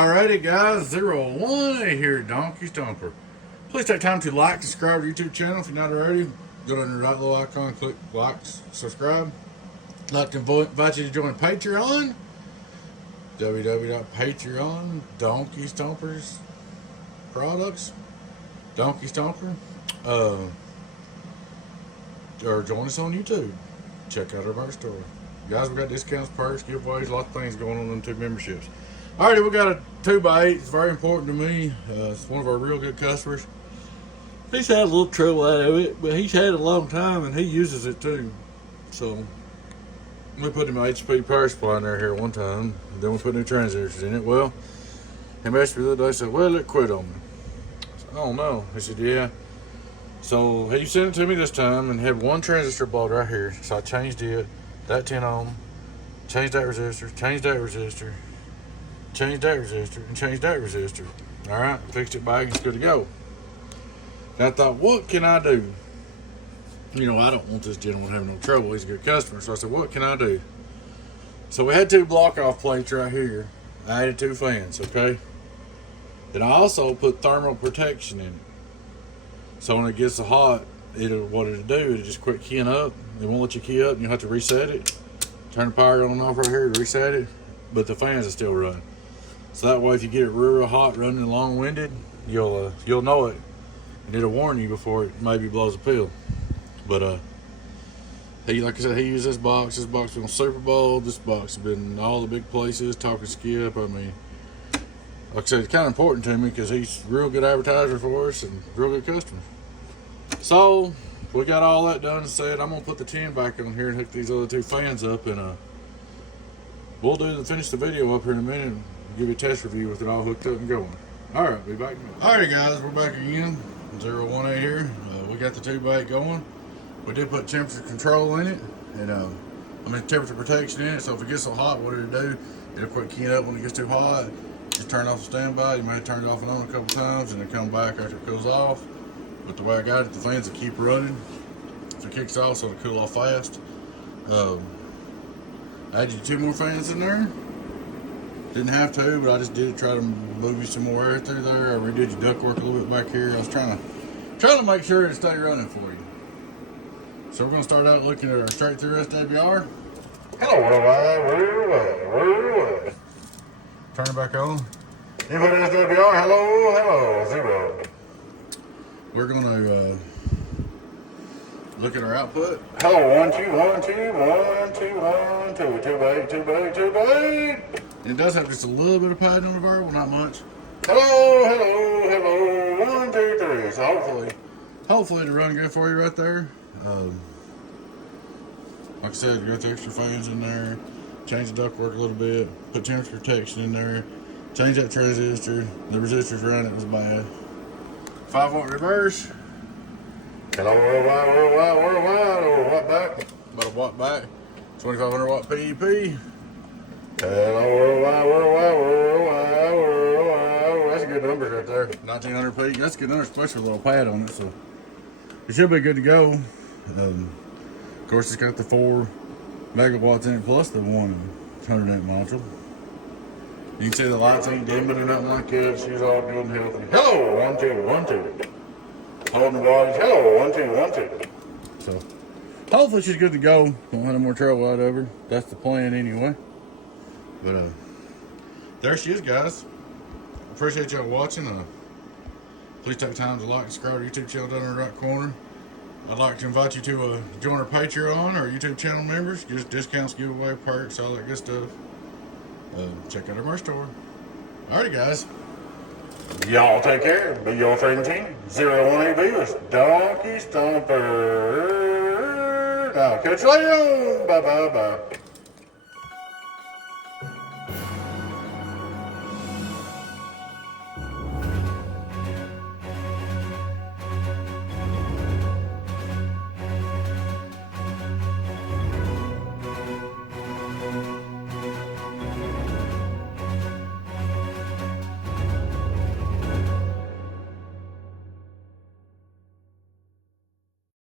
Alrighty guys, 018 here, Donkey Stomper. Please take time to like and subscribe to our YouTube channel if you're not already. Go under that little icon, click like, subscribe. I'd like to invite you to join Patreon. www.patreon, donkeystomperproducts, Donkey Stomper. Or join us on YouTube. Check out our merch store. Guys, we got discounts, perks, giveaways, lots of things going on in 2 memberships. Alrighty, we got a 2x8. It's very important to me. It's one of our real good customers. He's had a little trouble out of it, but he's had it a long time and he uses it too. So we put him an HP power supply in there here one time, and then we put new transistors in it. Well, he messaged me the other day and said, well, it quit on me. I said, oh no. He said, yeah. So he sent it to me this time and had one transistor blown right here. So I changed it, that 10 ohm, changed that resistor, changed that resistor, changed that resistor, and changed that resistor. All right, fixed it back and it's good to go. And I thought, what can I do? You know, I don't want this gentleman having no trouble. He's a good customer. So I said, what can I do? So we had 2 block-off plates right here. I added 2 fans, okay? Then I also put thermal protection in it. So when it gets so hot, what it'll do, it'll just quit keying up. It won't let you key up and you'll have to reset it. Turn the power on and off right here to reset it. But the fans will still run. So that way if you get it real hot, running long-winded, you'll know it. And it'll warn you before it maybe blows a pill. But he, like I said, he used this box. This box been on Super Bowl. This box has been in all the big places, talking Skip. I mean, like I said, it's kind of important to me because he's a real good advertiser for us and real good customer. So we got all that done and said, I'm gonna put the 10 back on here and hook these other 2 fans up, and we'll finish the video up here in a minute and give you a test review with it all hooked up and going. All right, be back in a minute. All right, guys, we're back again. 018 here. We got the 2x8 going. We did put temperature control in it, and temperature protection in it. So if it gets so hot, what it'll do, it'll quit keying up when it gets too hot. Just turn off the standby. You may have turned it off and on a couple times, and then come back after it cools off. But the way I got it, the fans will keep running. If it kicks off, so it'll cool off fast. I added 2 more fans in there. Didn't have to, but I just did try to move you some more air through there. I redid your duct work a little bit back here. I was trying to make sure it stay running for you. So we're going to start out looking at our straight through SWR. Hello, worldwide. Turn it back on. Input SWR, hello, 0. We're going to look at our output. Hello, 1 2 1 2 1 2 1 2 2 8. And it does have just a little bit of padding on the variable, not much. Hello, 1 2 3. So hopefully it'll run good for you right there. Like I said, you got the extra fans in there. Change the ductwork a little bit. Put temperature protection in there. Change that transistor. The resistors around it was bad. 5-watt reverse. Hello, worldwide, watt back. About a watt back. 2500 watt PEP. Hello, worldwide. That's a good numbers right there. 1900 peak. That's a good number, especially with a little pad on it. So it should be good to go. Of course, it's got the 4 megawatts in it plus the 100 amp module. You can see the lights ain't dimming or nothing like that. She's all good and healthy. Hello, 1 2 1 2. Holding the wattage. Hello, 1 2 1 2. So hopefully she's good to go. Don't have no more trouble out of her. That's the plan anyway. But there she is, guys. Appreciate y'all watching. Please take time to like and subscribe to our YouTube channel down in the right corner. I'd like to invite you to join our Patreon or YouTube channel members. Get discounts, giveaway, perks, all that good stuff. Check out our merch store. Alrighty, guys. Y'all take care. Be your trading team. 018 was Donkey Stomper. I'll catch you later. Bye.